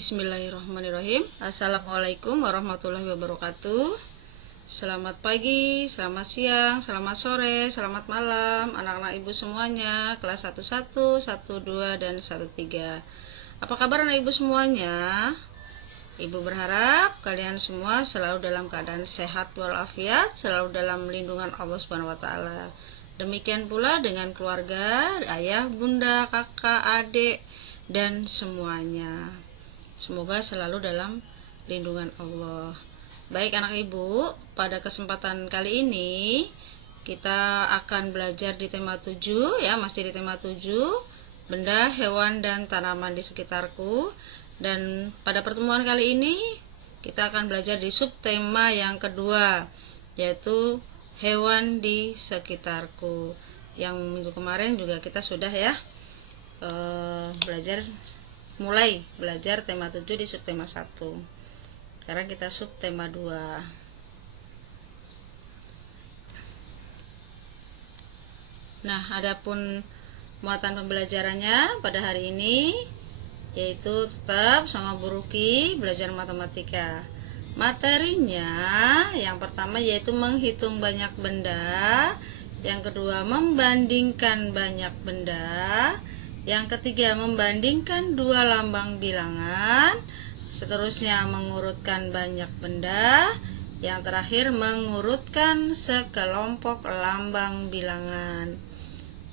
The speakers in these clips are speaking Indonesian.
Bismillahirrahmanirrahim. Assalamualaikum warahmatullahi wabarakatuh. Selamat pagi, selamat siang, selamat sore, selamat malam anak-anak ibu semuanya, kelas 11, 12, dan 13. Apa kabar anak ibu semuanya? Ibu berharap kalian semua selalu dalam keadaan sehat walafiat, selalu dalam lindungan Allah Subhanahu wa taala. Demikian pula dengan keluarga, ayah, bunda, kakak, adik, dan semuanya. Semoga selalu dalam lindungan Allah. Baik anak ibu, pada kesempatan kali ini kita akan belajar di tema 7 ya, masih di tema 7, benda, hewan, dan tanaman di sekitarku. Dan pada pertemuan kali ini kita akan belajar di subtema yang kedua, yaitu hewan di sekitarku. Yang minggu kemarin juga kita sudah ya mulai belajar tema 7 di subtema 1. Sekarang kita subtema 2. Nah, adapun muatan pembelajarannya pada hari ini yaitu tetap sama Bu Ruki belajar matematika. Materinya yang pertama yaitu menghitung banyak benda, yang kedua membandingkan banyak benda, yang ketiga membandingkan dua lambang bilangan, seterusnya mengurutkan banyak benda, yang terakhir mengurutkan sekelompok lambang bilangan.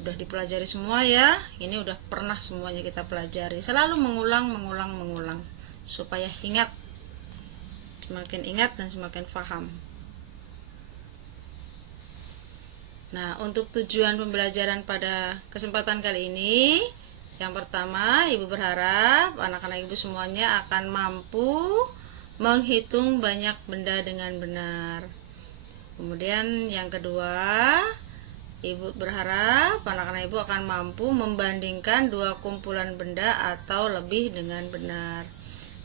Udah dipelajari semua ya, ini udah pernah semuanya kita pelajari. Selalu mengulang supaya ingat, semakin ingat dan semakin paham. Nah, untuk tujuan pembelajaran pada kesempatan kali ini, yang pertama, ibu berharap anak-anak ibu semuanya akan mampu menghitung banyak benda dengan benar. Kemudian yang kedua, ibu berharap anak-anak ibu akan mampu membandingkan dua kumpulan benda atau lebih dengan benar.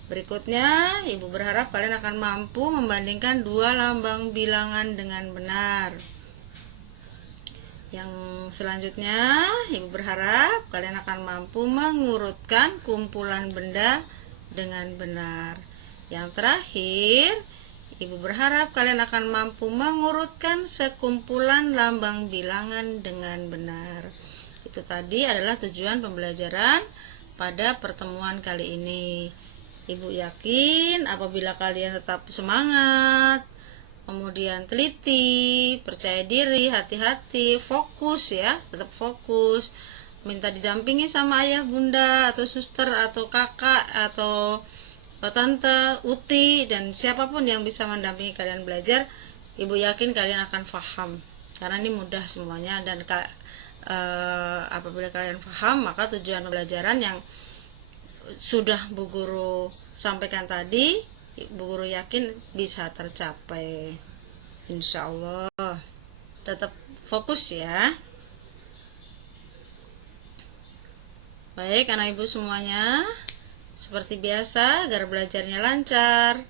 Berikutnya, ibu berharap kalian akan mampu membandingkan dua lambang bilangan dengan benar. Yang selanjutnya, ibu berharap kalian akan mampu mengurutkan kumpulan benda dengan benar. Yang terakhir, ibu berharap kalian akan mampu mengurutkan sekumpulan lambang bilangan dengan benar. Itu tadi adalah tujuan pembelajaran pada pertemuan kali ini. Ibu yakin apabila kalian tetap semangat, kemudian teliti, percaya diri, hati-hati, fokus ya, tetap fokus. Minta didampingi sama ayah, bunda, atau suster, atau kakak, atau tante, uti, dan siapapun yang bisa mendampingi kalian belajar. Ibu yakin kalian akan paham, karena ini mudah semuanya. Dan apabila kalian paham, maka tujuan pembelajaran yang sudah Bu Guru sampaikan tadi, Bu Guru yakin bisa tercapai, insya Allah. Tetap fokus ya. Baik anak ibu semuanya, seperti biasa agar belajarnya lancar,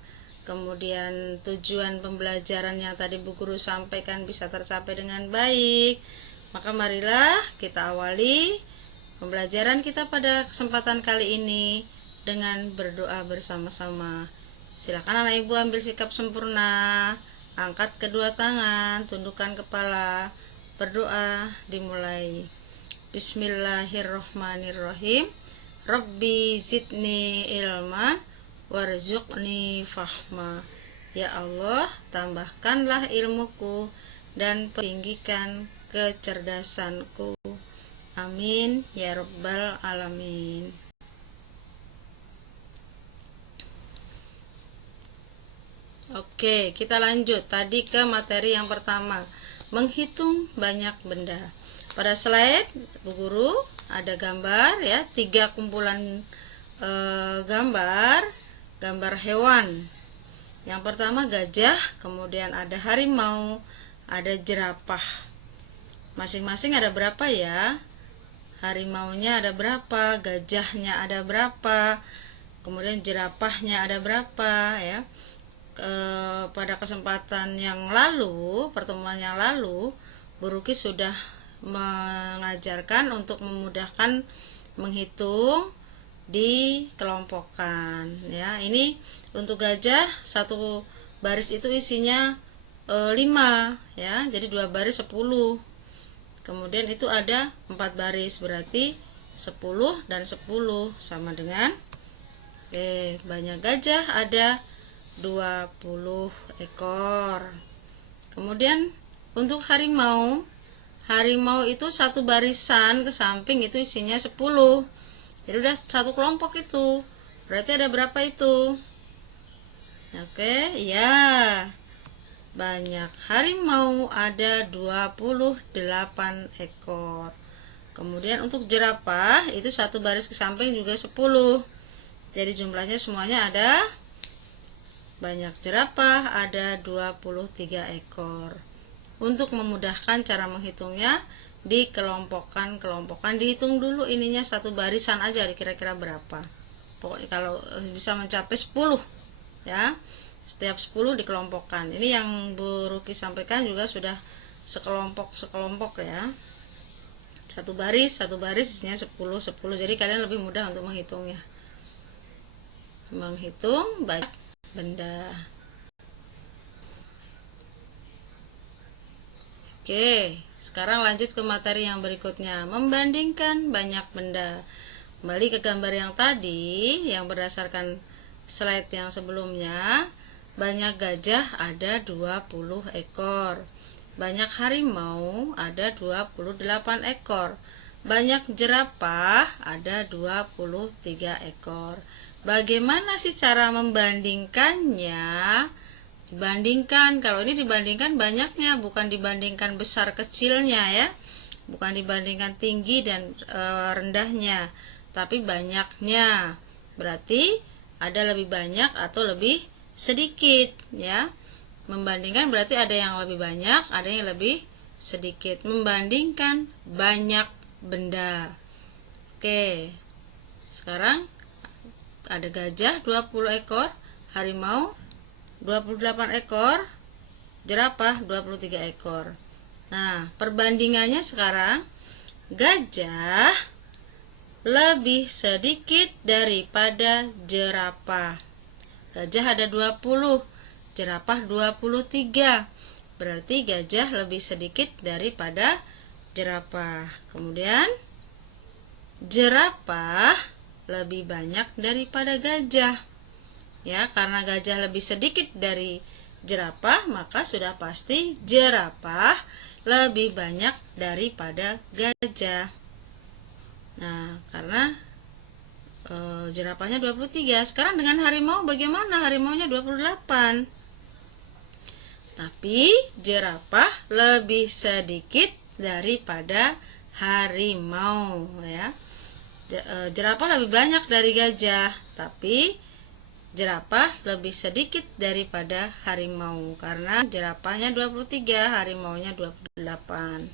kemudian tujuan pembelajaran yang tadi Bu Guru sampaikan bisa tercapai dengan baik, maka marilah kita awali pembelajaran kita pada kesempatan kali ini dengan berdoa bersama-sama. Silakan anak ibu ambil sikap sempurna, angkat kedua tangan, tundukkan kepala, berdoa dimulai. Bismillahirrahmanirrahim. Rabbi zidni ilman warzuqni fahma. Ya Allah, tambahkanlah ilmuku dan tinggikan kecerdasanku. Amin ya rabbal alamin. Oke, kita lanjut tadi ke materi yang pertama, menghitung banyak benda. Pada slide Bu Guru ada gambar ya, 3 kumpulan gambar hewan. Yang pertama gajah, kemudian ada harimau, ada jerapah. Masing-masing ada berapa ya? Harimaunya ada berapa, gajahnya ada berapa, kemudian jerapahnya ada berapa ya. Pada kesempatan yang lalu, pertemuan yang lalu, Bu Ruki sudah mengajarkan untuk memudahkan menghitung dikelompokkan ya. Ini untuk gajah satu baris itu isinya 5 ya, jadi 2 baris 10. Kemudian itu ada 4 baris, berarti 10 dan 10 sama dengan banyak gajah ada 20 ekor. Kemudian untuk harimau, harimau itu satu barisan ke samping itu isinya 10. Jadi udah satu kelompok itu. Berarti ada berapa itu? Oke, ya. Banyak harimau ada 28 ekor. Kemudian untuk jerapah itu satu baris ke samping juga 10. Jadi jumlahnya semuanya ada banyak jerapah ada 23 ekor. Untuk memudahkan cara menghitungnya, dikelompokkan, dihitung dulu ininya satu barisan aja kira-kira berapa. Pokoknya kalau bisa mencapai 10 ya. Setiap 10 dikelompokkan. Ini yang Bu Ruki sampaikan juga sudah sekelompok ya. Satu baris isinya 10. Jadi kalian lebih mudah untuk menghitungnya. Menghitung banyak benda. Oke, sekarang lanjut ke materi yang berikutnya. Membandingkan banyak benda. Kembali ke gambar yang tadi, yang berdasarkan slide yang sebelumnya. Banyak gajah ada 20 ekor. Banyak harimau ada 28 ekor. Banyak jerapah ada 23 ekor. Bagaimana sih cara membandingkannya? Dibandingkan, kalau ini dibandingkan banyaknya, bukan dibandingkan besar kecilnya ya. Bukan dibandingkan tinggi dan rendahnya, tapi banyaknya. Berarti ada lebih banyak atau lebih sedikit ya. Membandingkan berarti ada yang lebih banyak, ada yang lebih sedikit. Membandingkan banyak benda. Oke. Sekarang ada gajah 20 ekor, harimau 28 ekor, jerapah 23 ekor. Nah, perbandingannya sekarang gajah lebih sedikit daripada jerapah. Gajah ada 20, jerapah 23. Berarti gajah lebih sedikit daripada jerapah. Kemudian jerapah lebih banyak daripada gajah. Ya, karena gajah lebih sedikit dari jerapah, maka sudah pasti jerapah lebih banyak daripada gajah. Nah, karena jerapahnya 23. Sekarang dengan harimau bagaimana? Harimaunya 28. Tapi jerapah lebih sedikit daripada harimau ya. Jerapah lebih banyak dari gajah, tapi jerapah lebih sedikit daripada harimau karena jerapahnya 23, harimaunya 28.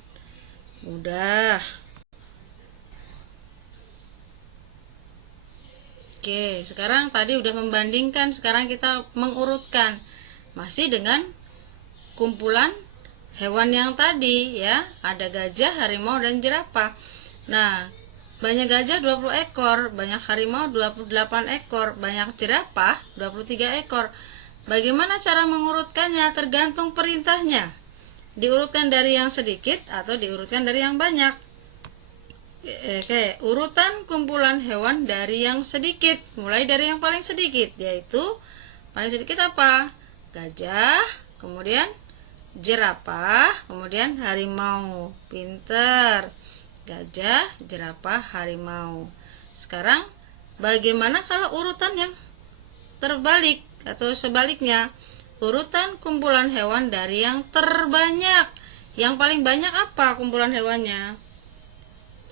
Mudah. Oke, sekarang tadi udah membandingkan, sekarang kita mengurutkan. Masih dengan kumpulan hewan yang tadi ya, ada gajah, harimau dan jerapah. Nah, banyak gajah 20 ekor, banyak harimau 28 ekor, banyak jerapah 23 ekor. Bagaimana cara mengurutkannya? Tergantung perintahnya. Diurutkan dari yang sedikit atau diurutkan dari yang banyak. Oke, urutan kumpulan hewan dari yang sedikit, mulai dari yang paling sedikit, yaitu paling sedikit apa? Gajah, kemudian jerapah, kemudian harimau. Pinter. Gajah, jerapah, harimau. Sekarang bagaimana kalau urutan yang terbalik atau sebaliknya? Urutan kumpulan hewan dari yang terbanyak. Yang paling banyak apa kumpulan hewannya?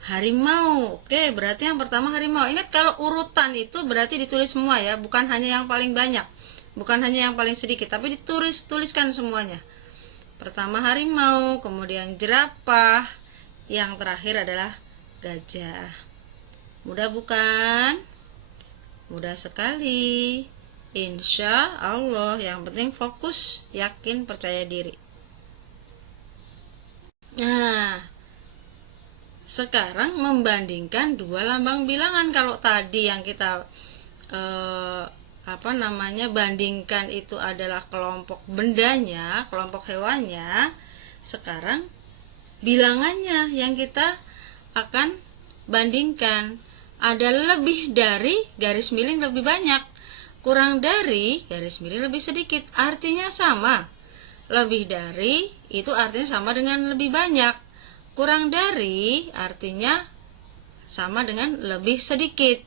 Harimau. Oke, berarti yang pertama harimau. Ingat kalau urutan itu berarti ditulis semua ya, bukan hanya yang paling banyak, bukan hanya yang paling sedikit, tapi tuliskan semuanya. Pertama harimau, kemudian jerapah, yang terakhir adalah gajah. Mudah bukan? Mudah sekali. Insya Allah, yang penting fokus, yakin, percaya diri. Nah, Sekarang membandingkan dua lambang bilangan. Kalau tadi yang kita bandingkan itu adalah kelompok bendanya, kelompok hewannya. Sekarang bilangannya yang kita akan bandingkan. Ada lebih dari, garis miring lebih banyak, kurang dari, garis miring lebih sedikit. Artinya sama. Lebih dari itu artinya sama dengan lebih banyak. Kurang dari artinya sama dengan lebih sedikit.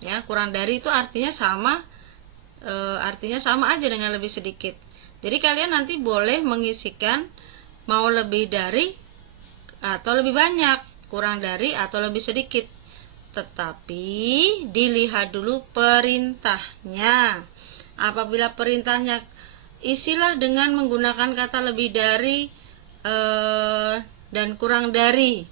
Ya, kurang dari itu artinya sama aja dengan lebih sedikit. Jadi kalian nanti boleh mengisikan mau lebih dari atau lebih banyak, kurang dari atau lebih sedikit. Tetapi dilihat dulu perintahnya. Apabila perintahnya isilah dengan menggunakan kata lebih dari dan kurang dari,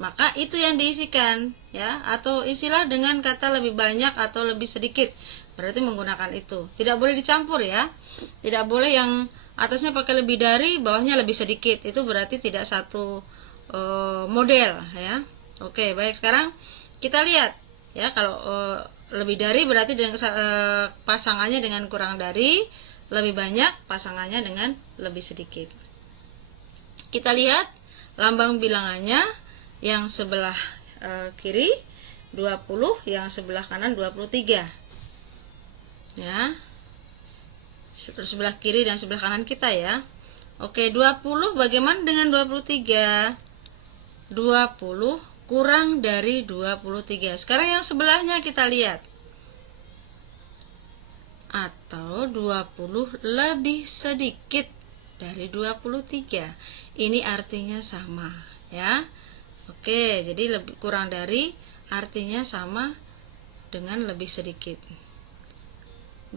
maka itu yang diisikan, ya. Atau isilah dengan kata lebih banyak atau lebih sedikit, berarti menggunakan itu. Tidak boleh dicampur, ya. Tidak boleh yang atasnya pakai lebih dari, bawahnya lebih sedikit. Itu berarti tidak satu model, ya. Oke, baik, sekarang kita lihat, ya. Kalau lebih dari berarti dengan pasangannya dengan kurang dari, lebih banyak pasangannya dengan lebih sedikit. Kita lihat lambang bilangannya, yang sebelah kiri 20, yang sebelah kanan 23. Ya. Sebelah kiri dan sebelah kanan kita, ya. Oke, 20 bagaimana dengan 23? 20 kurang dari 23. Sekarang yang sebelahnya kita lihat. Atau 20 lebih sedikit dari 23. Ini artinya sama, ya. Oke, jadi lebih kurang dari artinya sama dengan lebih sedikit.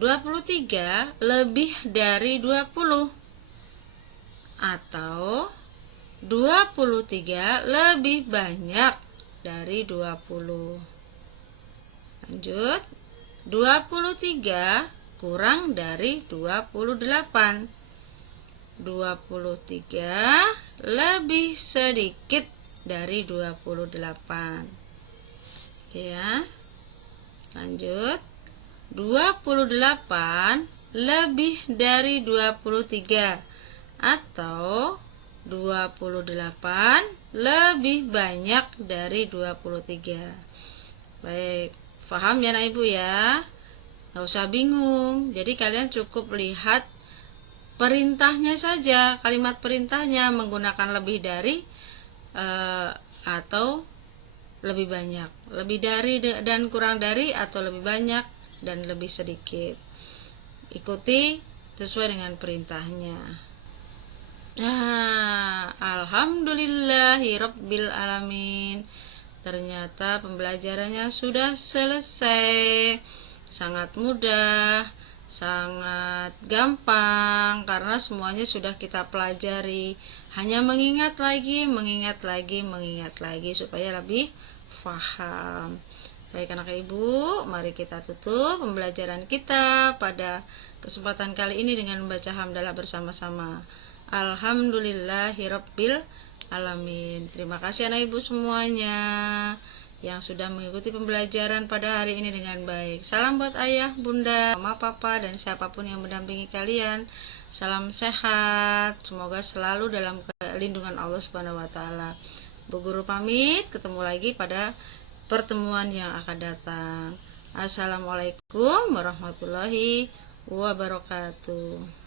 23 lebih dari 20. Atau 23 lebih banyak dari 20. Lanjut. 23 kurang dari 28. 23 lebih sedikit dari 28. Ya. Lanjut. 28 lebih dari 23 atau 28 lebih banyak dari 23. Baik, paham ya Anak Ibu, ya? Gak usah bingung. Jadi kalian cukup lihat perintahnya saja, kalimat perintahnya menggunakan lebih dari atau lebih banyak, lebih dari dan kurang dari, atau lebih banyak dan lebih sedikit. Ikuti sesuai dengan perintahnya. Alhamdulillahirabbil alamin. Ternyata pembelajarannya sudah selesai. Sangat mudah, sangat gampang, karena semuanya sudah kita pelajari. Hanya mengingat lagi supaya lebih paham. Baik Anak Ibu, mari kita tutup pembelajaran kita pada kesempatan kali ini dengan membaca hamdalah bersama-sama. Alhamdulillahirabbil alamin. Terima kasih Anak Ibu semuanya yang sudah mengikuti pembelajaran pada hari ini dengan baik. Salam buat ayah, bunda, mama, papa, dan siapapun yang mendampingi kalian. Salam sehat, semoga selalu dalam lindungan Allah Subhanahu wa taala. Bu Guru pamit, ketemu lagi pada pertemuan yang akan datang. Assalamualaikum warahmatullahi wabarakatuh.